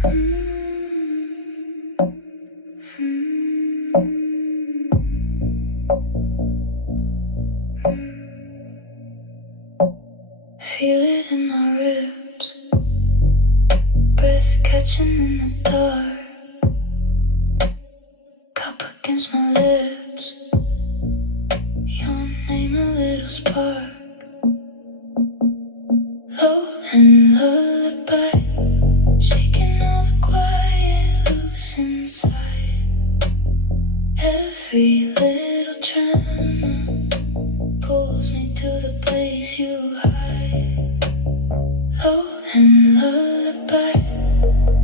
Feel it in my ribs, breath catching in the dark, cup against my lips, your name a little spark, low and lullaby, shaking all the quiet loose inside, every little tremor pulls me to the place you hide. Low and lullaby,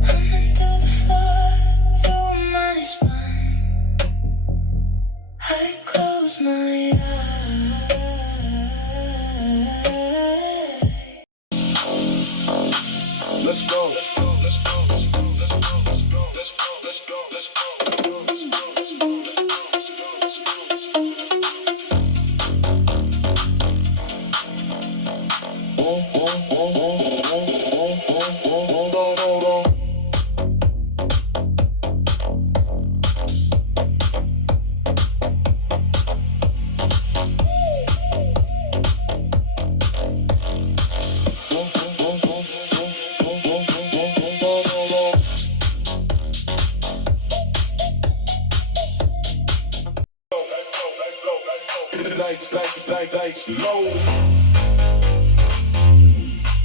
humming through the floor, through my spine. I close my eyes. Let's go. Let's go. Let's go. Let's go. Let's go. Let's go. Let's go. Let's go. Let's go.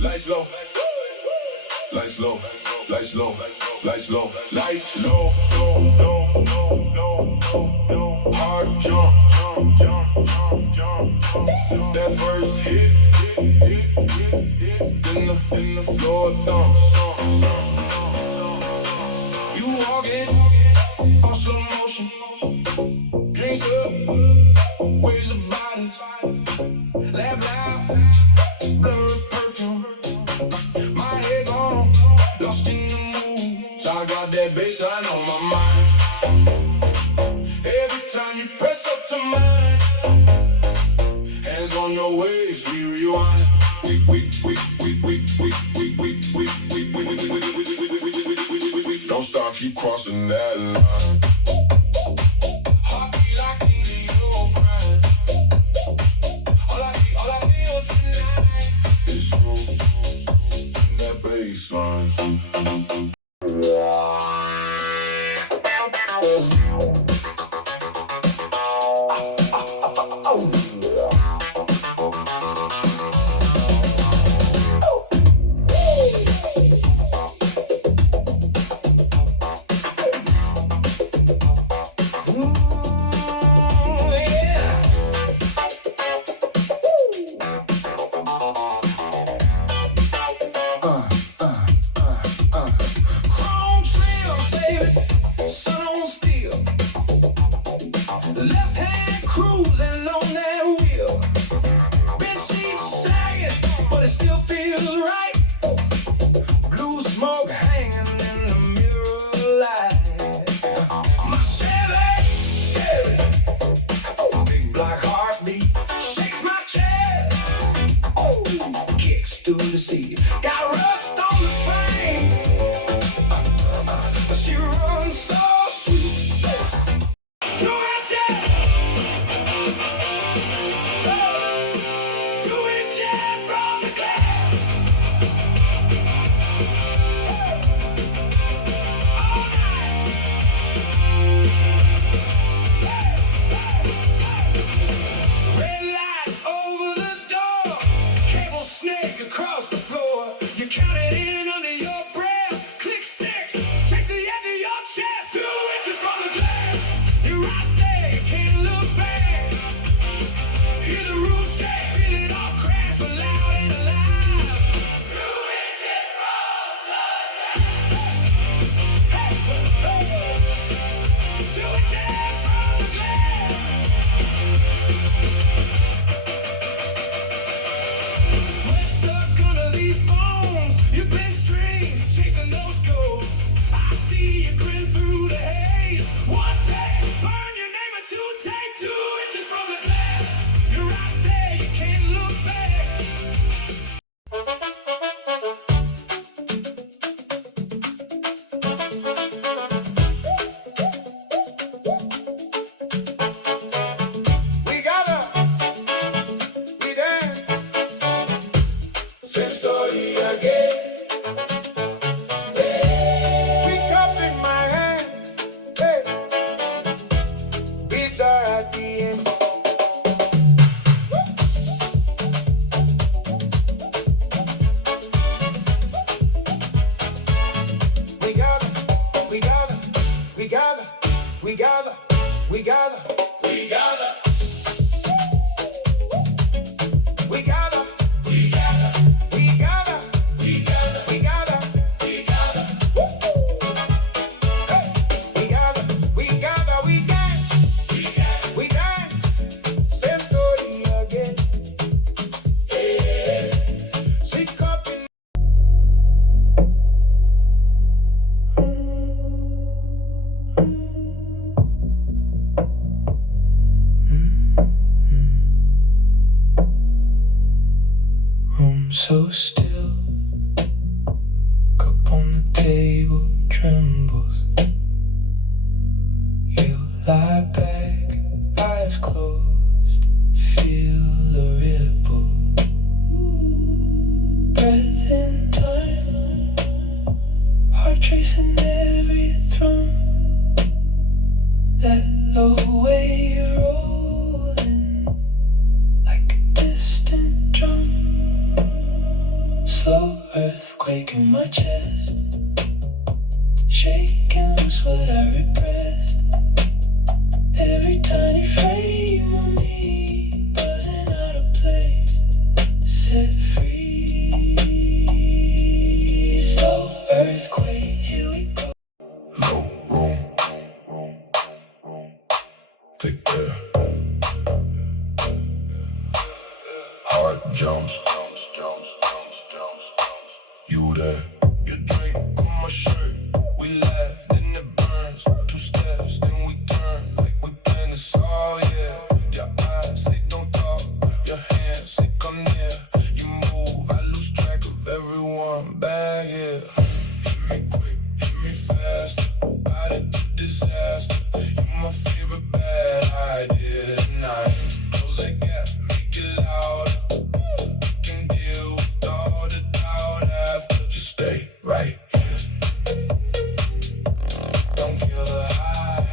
Lights low, lights low, lights low, lights low, lights low, lights low, no, hard jump, that first hit, in the floor thumps. You walking, all slow motion, drinks up, waves the bodies. Laugh loud, blur of perfume. My head gone, lost in the mood. So I got that bassline on my mind. Every time you press up to mine, hands on your waist, we rewind. Don't stop, keep crossing that line. so still. Cup on the table trembles. You lie back, eyes closed, feel the ripple. Breath in time, heart tracing every thrum. That low wave rolling like a distant drum. Slow earthquake in my chest, shaking loose what I repressed. Every tiny frame of me buzzing out of place, set free. Slow earthquake, here we go. Low room, thick air, heart jumps. You there, your drink on my shirt. We laughed and it burns. 2 steps and we turn like we planned this all, yeah. Your eyes say don't talk, your hands say come near. You move, I lose track of everyone back here. Hit me quick, hit me fast. Body to disaster. You're my favorite bad idea tonight. Close that gap, make it louder. We can deal with all the doubt after. Just stay right here. Don't kill the high.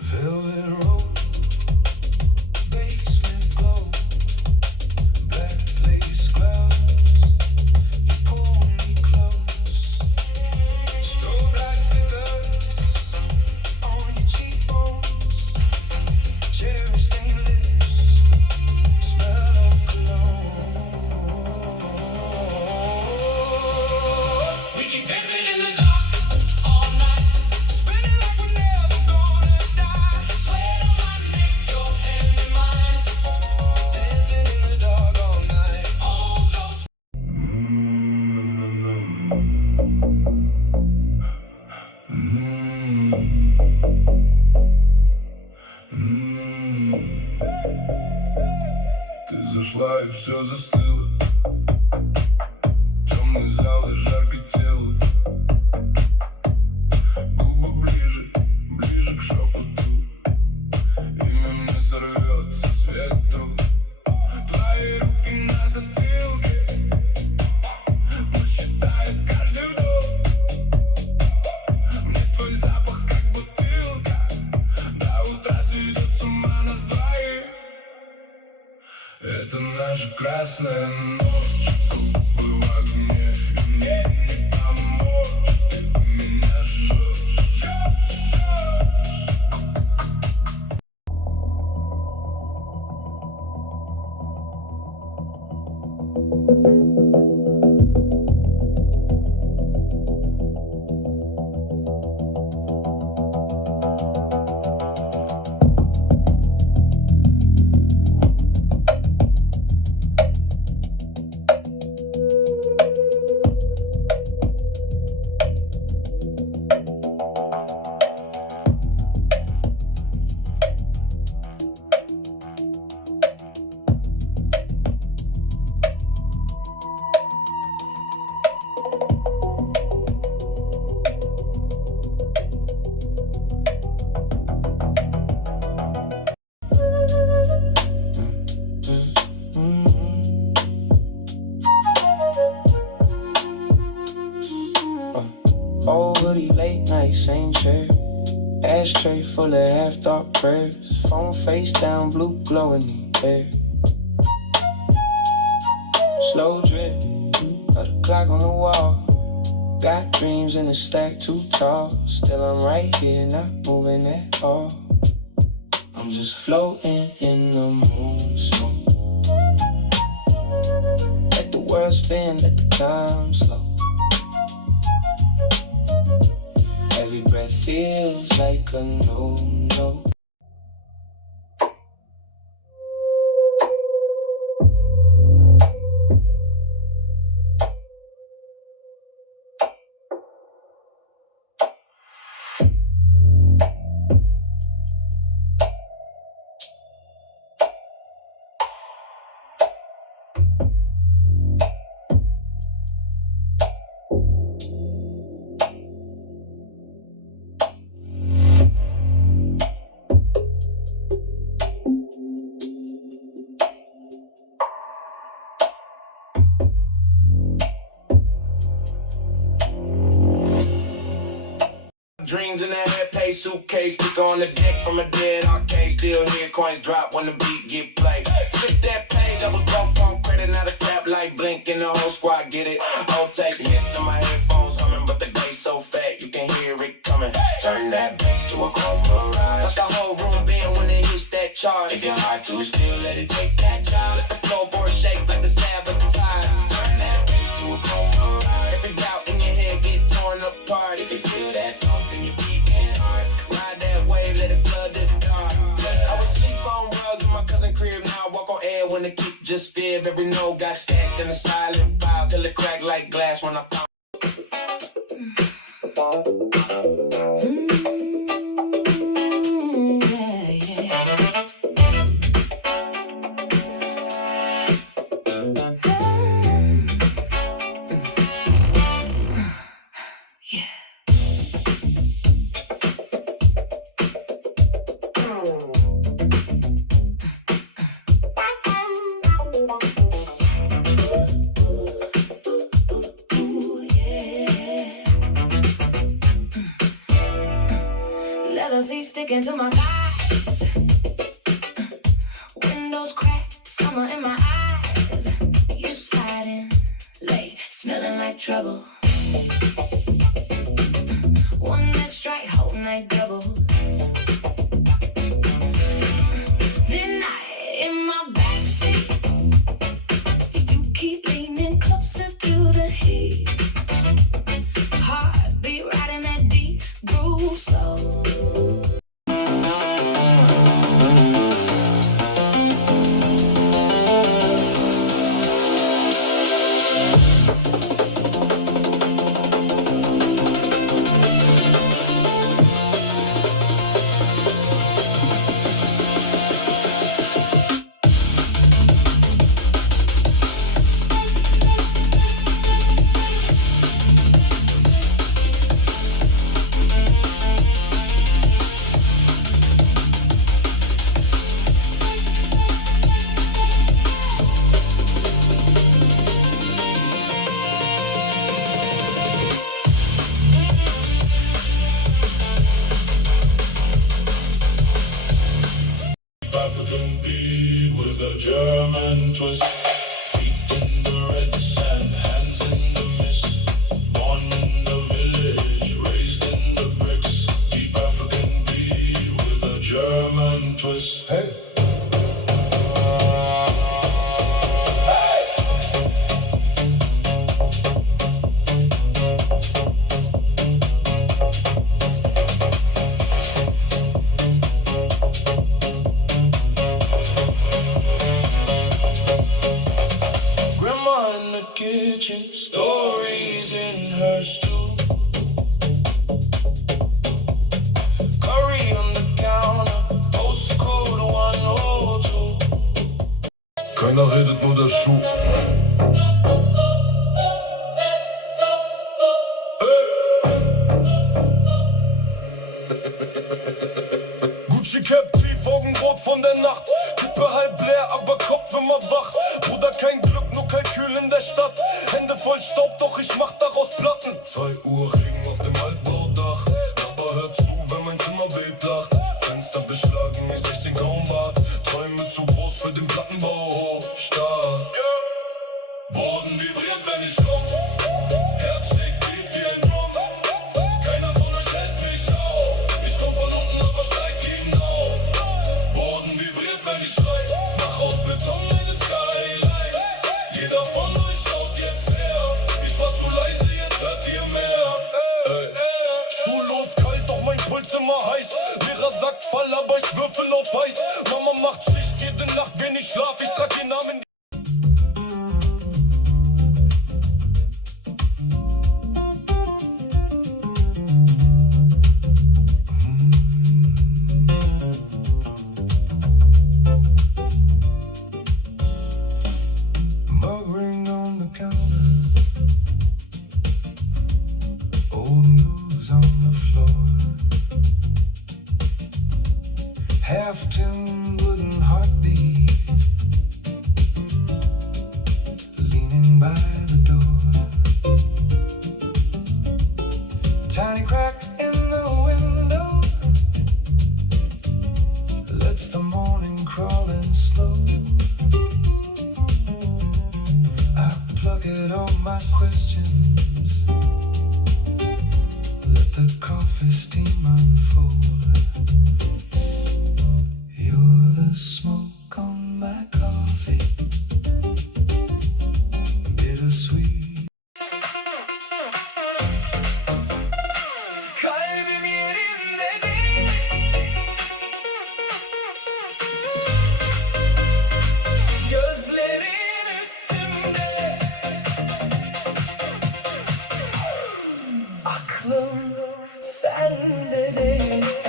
Velvet road, basement glow, black lace clouds. You pull me close. Strobe light flickers on your cheekbones. Cherry stained lips, smell of cologne. We keep dancing in the dark all night, spinning like we're never gonna die. Sweat on my neck, your hand in mine, dancing in the dark all night. All close. Ты зашла и все застыло. Темный зал и жарко тело. Губы ближе, ближе к шепоту. Имя мне сорвется с ветру. Твои руки на затылке, посчитает каждый вдох. Мне твой запах как бутылка, до утра сведет с ума нас двоих. Это наша красная ночь, губы в огне, и мне не поможешь, ты меня жжешь. Hoodie, late night, same chair. Ashtray full of half-thought prayers. Phone face down, blue glow in the air. Slow drip of the clock on the wall. Got dreams in a stack too tall. Still I'm right here, not moving at all. I'm just floating in the moon smoke. Let the world spin, let the time slow. just like a no-no. Dreams in the head, pay suitcase, stick on the deck from a dead arcade. Still hear coins drop when the beat get played. Flip that page, I was broke on credit, now the cap light blink and the whole squad get it. I'll take hits in my headphones humming, but the bass so fat you can hear it coming. Turn that bass to a chrome mirage. Let the whole room bend when it hits that charge. If you're hard to still, let it take that job. Let the floorboard shake like the sabotage. Turn that bass to a chrome mirage. Every doubt in your head get torn apart. If you feel that thump in your beat and heart, ride that wave, let it flood the dark. I was sleep on rugs in my cousin crib, now I walk on air when the kick just fib. Every note got stacked in a silent pile till it cracked like glass when I found. Leather seats sticking to my thighs. Windows cracked, summer in my eyes. You sliding late, smelling like trouble. One night strike, whole night doubles. Midnight in my backseat. You keep leaning closer to the heat. Heartbeat riding that deep groove slow. African beat with a German twist. Feet in the red sand, hands in the mist. Born in the village, raised in the bricks. Deep African beat with a German twist. Hey. Kitchen stories in her stew. Curry on the counter, postcode 102. Keiner redet, nur der Schuh. Gucci Cap, tief Augenrot von der Nacht. Kippe halb leer, aber Kopf immer wach. Bruder, kein Glück, nur Kalkül in der Stadt. Hände voll Staub, doch ich mach daraus Platten. 2 Uhr Regen auf dem Altbaudach. Nachbar hört zu, wenn mein Zimmerbild lacht. Fenster beschlagen, mir 16 Kaumbad. Träume zu groß für den Plattenbau. Start. Boden vibriert, wenn ich komm. Herz schlägt tief wie ein Drum. Keiner von euch hält mich auf. Ich komm von unten, aber steig hinauf. Boden vibriert, wenn ich schrei. Mach aus Beton eine Skyline. Jeder von euch schaut jetzt her. Ich war zu leise, jetzt hört ihr mehr. sagt Fall, aber ich würfel auf Eis. Mama macht Schicht jede Nacht, wenn ich schlaf, ich trag den Namen. Mug ring on the counter, old news on the floor, half-tuned wooden heartbeat, leaning by the door, tiny crack in the window, lets the morning crawl in slow. Plug at all my questions. Let the coffee steam unfold. You're the smoke on my coffee. Bittersweet. Kalbim yerinde değil. Gözlerin üstümde. Aklım sende değil.